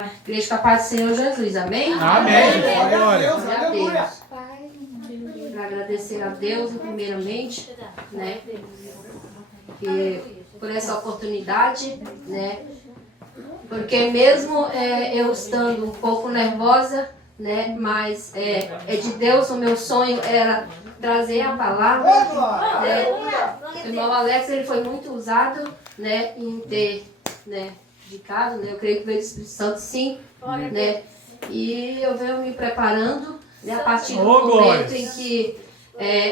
Igreja com a paz do Senhor Jesus, amém? Amém. Glória a Deus. Para agradecer a Deus, primeiramente, né? Por essa oportunidade, né? Porque mesmo eu estando um pouco nervosa, né? Mas é de Deus, o meu sonho era trazer a palavra. Né? O irmão Alex, ele foi muito usado, né? Em ter, né? Indicado, né? Eu creio que veio do Espírito Santo, sim, né? E eu venho me preparando, né? A partir do momento em que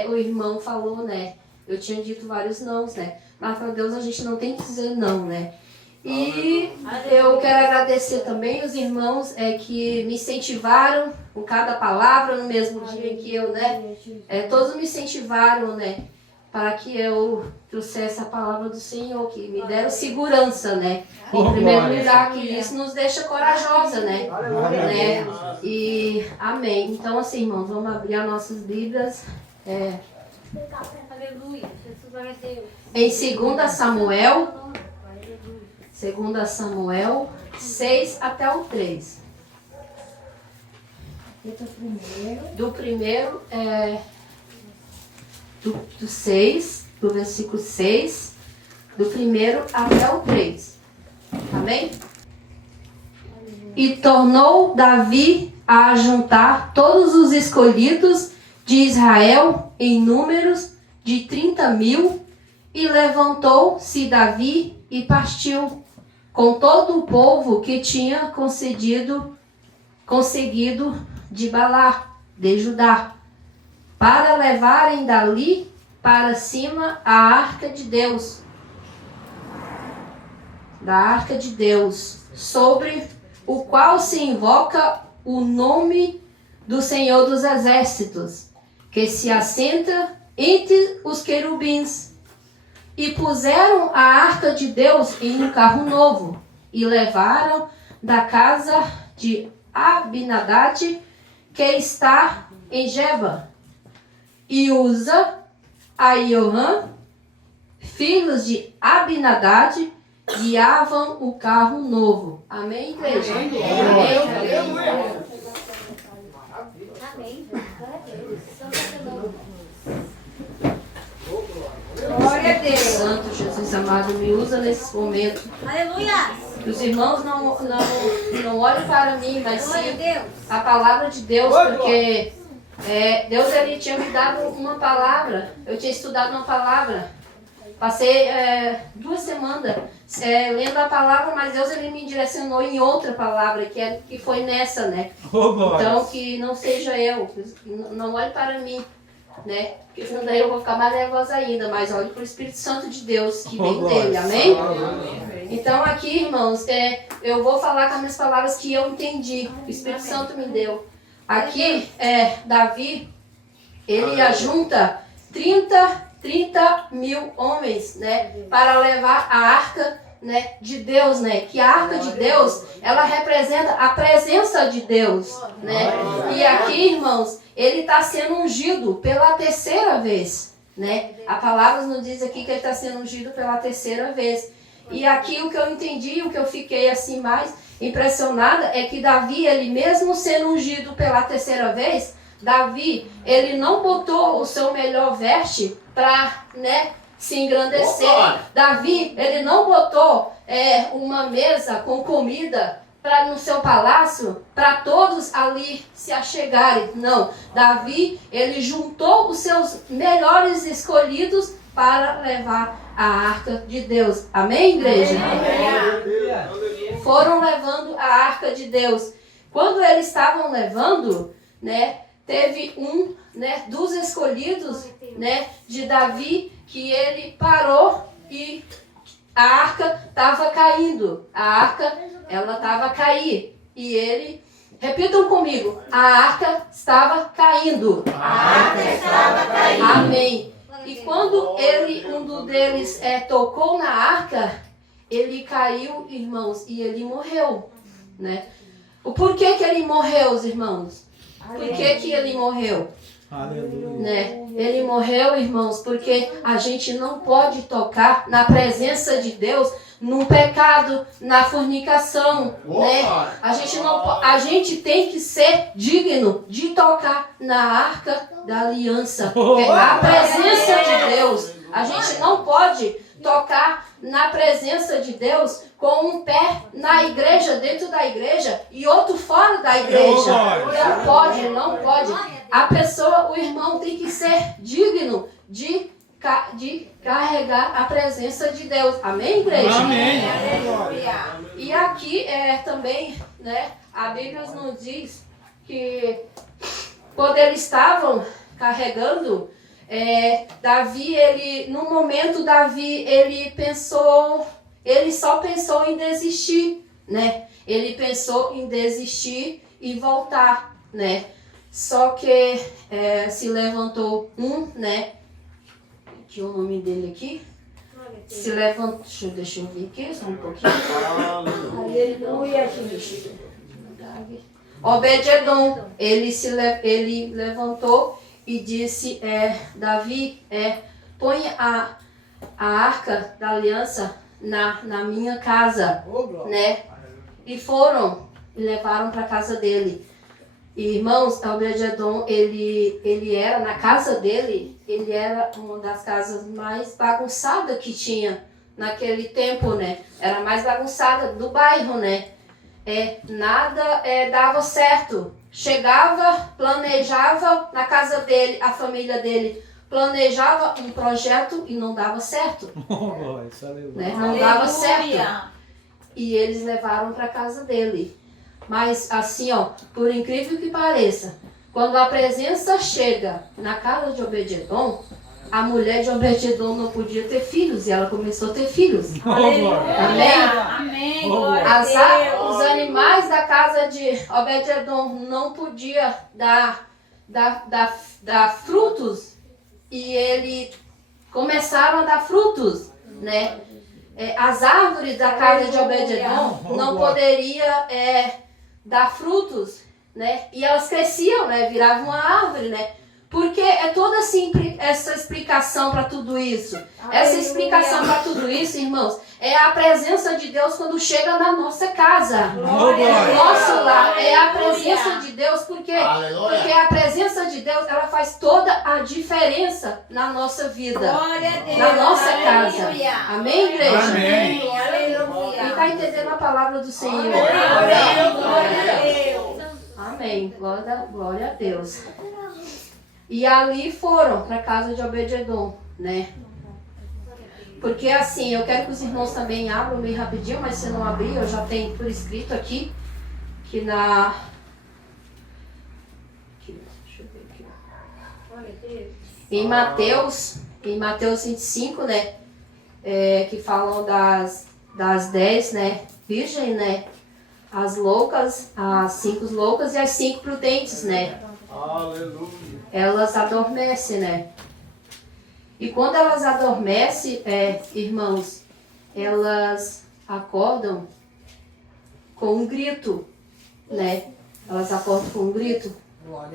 o irmão falou, né? Eu tinha dito vários nãos, né? Mas para Deus a gente não tem que dizer não, né? E eu quero agradecer também os irmãos que me incentivaram com cada palavra no mesmo dia em que eu, né? Todos me incentivaram, né? Para que eu trouxesse a palavra do Senhor, que me deram segurança, né? Em primeiro lugar, que isso nos deixa corajosa, né? E amém. Então, assim, irmãos, vamos abrir as nossas Bíblias. Aleluia. Em 2 Samuel, 2 Samuel 6 até o 3. Do primeiro, do 6, do versículo 6, do primeiro até o 3. Amém? E tornou Davi a ajuntar todos os escolhidos de Israel em números de 30.000, e levantou-se Davi e partiu com todo o povo que tinha conseguido de Balá, de Judá, para levarem dali para cima a arca de Deus, sobre o qual se invoca o nome do Senhor dos Exércitos, que se assenta entre os querubins. E puseram a arca de Deus em um carro novo, e levaram da casa de Abinadab, que está em Geba, e Uza, a Ioã, filhos de Abinadab, guiavam o carro novo. Amém, igreja? Amém. Amém. Glória a Deus. Santo Jesus amado, me usa nesse momento. Aleluia. Que os irmãos não olhem para mim, mas Glória a sim Deus. a palavra de Deus, porque Deus ele tinha me dado uma palavra. Eu tinha estudado uma palavra. Passei 2 semanas lendo a palavra, mas Deus ele me direcionou em outra palavra, que foi nessa, né? Então, que não seja eu, não olhe para mim, né? Porque senão daí eu vou ficar mais nervosa ainda, mas olhe para o Espírito Santo de Deus, que vem dele, amém? Então, aqui, irmãos, eu vou falar com as minhas palavras que eu entendi, o Espírito Santo me deu. Aqui, Davi, ele ajunta 30.000 homens, né, para levar a arca, né, de Deus, né, que a arca de Deus, ela representa a presença de Deus, né, e aqui, irmãos, ele está sendo ungido pela 3ª vez, né, a palavra nos diz aqui que ele está sendo ungido pela 3ª vez, e aqui o que eu entendi, o que eu fiquei assim mais impressionada, é que Davi, ele mesmo sendo ungido pela 3ª vez, Davi, ele não botou o seu melhor veste para, né, se engrandecer. Davi, ele não botou uma mesa com comida no seu palácio para todos ali se achegarem. Não, Davi, ele juntou os seus melhores escolhidos para levar a arca de Deus. Amém, igreja? Amém. Foram levando a arca de Deus. Quando eles estavam levando, né, teve dos escolhidos, né, de Davi, que ele parou e a arca estava caindo. A arca, ela estava a cair. E ele, repitam comigo, a arca estava caindo. A arca estava caindo. Amém. E quando um deles tocou na arca, ele caiu, irmãos, e ele morreu, né? O porquê que ele morreu, os irmãos? Por que ele morreu? Né? Ele morreu, irmãos, porque a gente não pode tocar na presença de Deus no pecado, na fornicação, né? A gente tem que ser digno de tocar na arca da aliança, que é a presença de Deus. A gente não pode tocar na presença de Deus com um pé na igreja, dentro da igreja, e outro fora da igreja. Não pode, não pode. A pessoa, o irmão, tem que ser digno de carregar a presença de Deus. Amém, igreja? Amém. E aqui também, né, a Bíblia nos diz que quando eles estavam carregando, Davi, no momento, ele só pensou em desistir, né? Ele pensou em desistir e voltar, né? Só que se levantou né? Que o nome dele aqui? Se levantou, deixa eu ver aqui, só um pouquinho. Aleluia, gente. Obed-edom, ele levantou e disse, Davi, põe a arca da aliança na minha casa, né? E foram e levaram para a casa dele. E, irmãos, Obed-edom, ele era, na casa dele, ele era uma das casas mais bagunçadas que tinha naquele tempo, né? Era a mais bagunçada do bairro, né? Nada dava certo. Chegava, planejava na casa dele, a família dele planejava um projeto e não dava certo. Né? Não dava certo. E eles levaram para casa dele. Mas assim, por incrível que pareça, quando a presença chega na casa de Obed-edom, a mulher de Obed-edom não podia ter filhos e ela começou a ter filhos. Amém? Os animais da casa de Obed-edom não podiam dar frutos e eles começaram a dar frutos, né? As árvores da casa de Obed-edom não poderiam dar frutos, né? E elas cresciam, né? Viravam uma árvore, né? Porque toda essa explicação para tudo isso. Essa explicação para tudo isso, irmãos, é a presença de Deus quando chega na nossa casa. No nosso lar. É a presença de Deus. Por quê? Porque a presença de Deus, ela faz toda a diferença na nossa vida. Na nossa casa. Amém, igreja? Amém. Quem está entendendo a palavra do Senhor? Amém. Glória a Deus. E ali foram para a casa de Obed-edom, né? Porque assim, eu quero que os irmãos também abram bem rapidinho, mas se não abrir, eu já tenho por escrito aqui, que deixa eu ver aqui. Em Mateus 25, né? Que falam das 10, né? Virgens, né? As loucas, as 5 loucas e as 5 prudentes, né? Aleluia. Elas adormecem, né? E quando elas adormecem, irmãos, elas acordam com um grito, né? Elas acordam com um grito,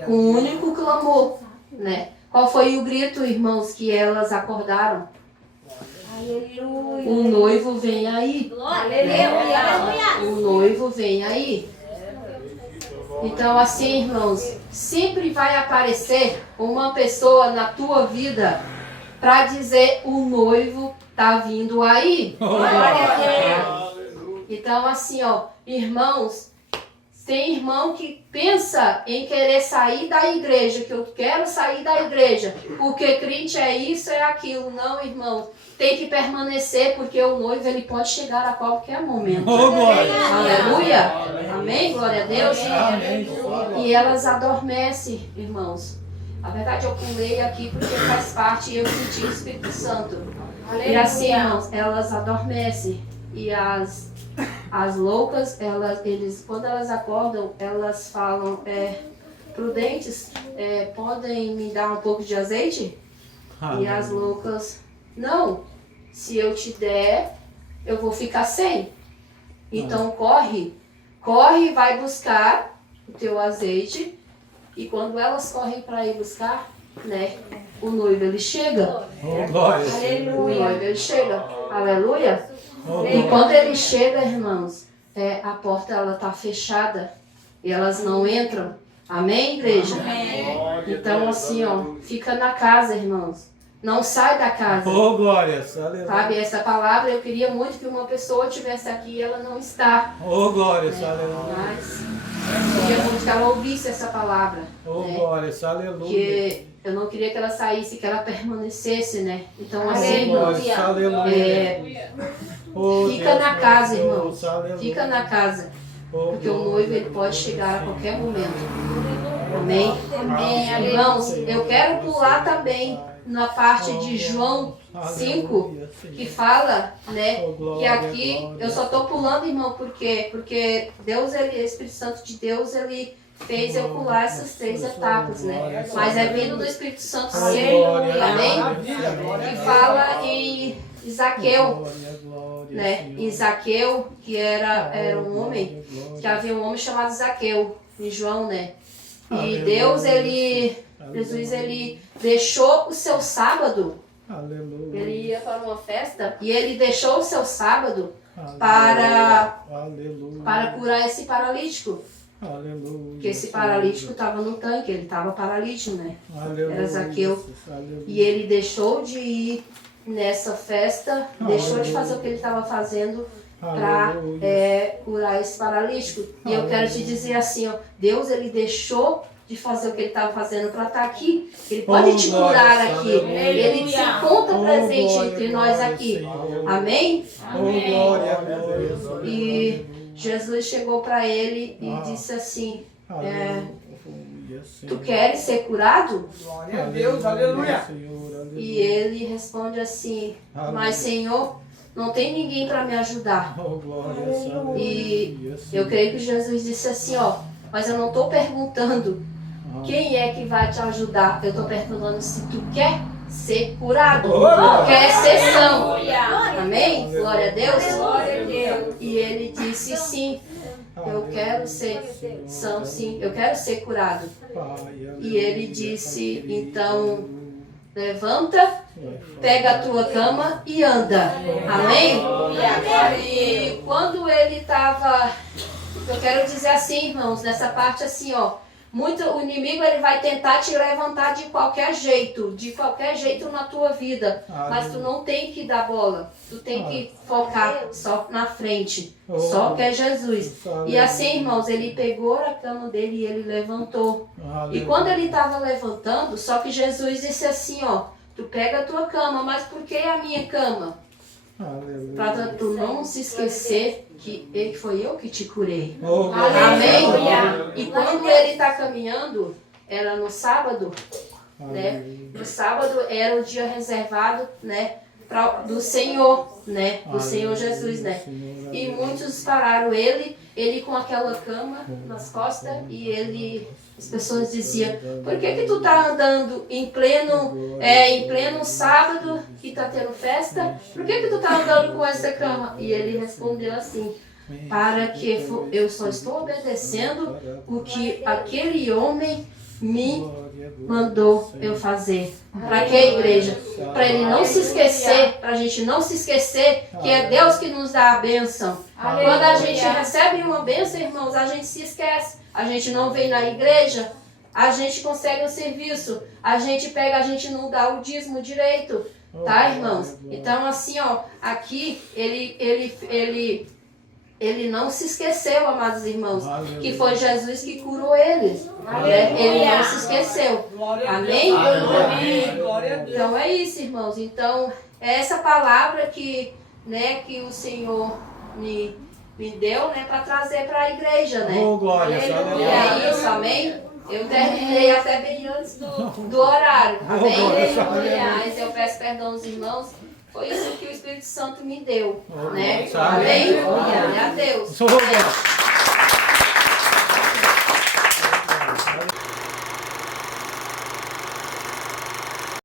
com um único clamor, né? Qual foi o grito, irmãos, que elas acordaram? Aleluia. O noivo vem aí. Aleluia. O noivo vem aí. Então, assim, irmãos, sempre vai aparecer uma pessoa na tua vida para dizer o noivo tá vindo aí. Então, assim, irmãos, tem irmão que pensa em querer sair da igreja, que eu quero sair da igreja, porque crente é isso, é aquilo. Não, irmão, tem que permanecer, porque o noivo ele pode chegar a qualquer momento. Aleluia. Amém? Glória a Deus. Amém. E elas adormecem, irmãos. Na verdade, eu pulei aqui porque faz parte e eu senti o Espírito Santo. E assim, irmãos, elas adormecem. E as loucas, quando elas acordam, elas falam, prudentes, podem me dar um pouco de azeite? E as loucas, não, se eu te der, eu vou ficar sem. Então corre, vai buscar o teu azeite. E quando elas correm para ir buscar, né, o noivo ele chega. Oh, glória. O noivo ele chega. Aleluia. Oh, E quando ele chega, irmãos, a porta ela tá fechada e elas não entram. Amém, igreja? Então assim, ó, fica na casa, irmãos. Não sai da casa. Oh, glória. Sabe, essa palavra eu queria muito que uma pessoa tivesse aqui e ela não está. Oh, glória. Mas eu queria muito que ela ouvisse essa palavra. Oh, né? glória. Aleluia. Porque eu não queria que ela saísse, que ela permanecesse, né? Então assim, Glória. irmãos, Aleluia. Oh, fica Deus na casa, Deus, irmãos. aleluia. Fica na casa. Oh, Porque o glória. noivo ele pode chegar a qualquer momento. Amém? Irmãos, eu quero pular também na parte de João 5, que fala, né, que aqui eu só estou pulando, irmão, porque Deus, ele, o Espírito Santo de Deus, ele fez eu pular essas 3 etapas, né? Mas é vindo do Espírito Santo sempre, amém? Que fala em Zaqueu, né? Em Zaqueu, que era um homem, que havia um homem chamado Zaqueu, em João, né? E Deus, Jesus, ele deixou o seu sábado. Aleluia. Ele ia para uma festa e ele deixou o seu sábado para curar esse paralítico. Aleluia. Porque esse paralítico estava no tanque, ele estava paralítico, né? Aleluia. Era Zaqueu. Aleluia. E ele deixou de ir nessa festa, deixou de fazer o que ele estava fazendo para curar esse paralítico. E eu quero te dizer assim, ó, Deus, ele deixou de fazer o que ele estava fazendo para estar aqui. Ele pode te curar aqui. Ele se encontra presente entre nós aqui. Amém? Glória, glória. E Jesus chegou para ele e disse assim, tu queres ser curado? Glória a Deus, aleluia. E ele responde assim, mas Senhor, não tem ninguém para me ajudar. E eu creio que Jesus disse assim, ó, mas eu não estou perguntando quem é que vai te ajudar. Eu estou perguntando se tu quer ser curado, quer ser são. Amém? Glória a Deus. E ele disse sim, eu quero ser são, sim, eu quero ser curado. E ele disse, então, levanta, pega a tua cama e anda. Amém? E quando ele estava, eu quero dizer assim, irmãos, nessa parte assim, ó, o inimigo ele vai tentar te levantar de qualquer jeito na tua vida, mas tu não tem que dar bola, tu tem que focar só na frente, só que é Jesus. E assim, irmãos, ele pegou a cama dele e ele levantou. E quando ele estava levantando, só que Jesus disse assim, ó, tu pega a tua cama, mas por que a minha cama? Para tu não se esquecer que foi eu que te curei. Amém? E quando ele está caminhando, era no sábado, né? No sábado era o dia reservado, né? Do Senhor, né? Do Senhor Jesus, né? E muitos pararam ele com aquela cama nas costas e as pessoas diziam, por que tu tá andando em pleno sábado que tá tendo festa? Por que tu tá andando com essa cama? E ele respondeu assim, para que eu só estou obedecendo o que aquele homem me mandou eu fazer. Para que, igreja? Para ele não se esquecer, para a gente não se esquecer que é Deus que nos dá a bênção. Quando a gente recebe uma bênção, irmãos, a gente se esquece. A gente não vem na igreja, a gente consegue um serviço, a gente não dá o dízimo direito, tá, irmãos? Então, assim, ó, aqui ele não se esqueceu, amados irmãos, que foi Jesus que curou eles. Né? Ele não se esqueceu. Amém? Então é isso, irmãos. Então, é essa palavra que o Senhor me deu, né, para trazer para a igreja, né? E é isso, amém? Eu terminei até bem antes do horário, amém? Mas eu peço perdão aos irmãos. Foi isso que o Espírito Santo me deu, né? Amém? Glória a Deus.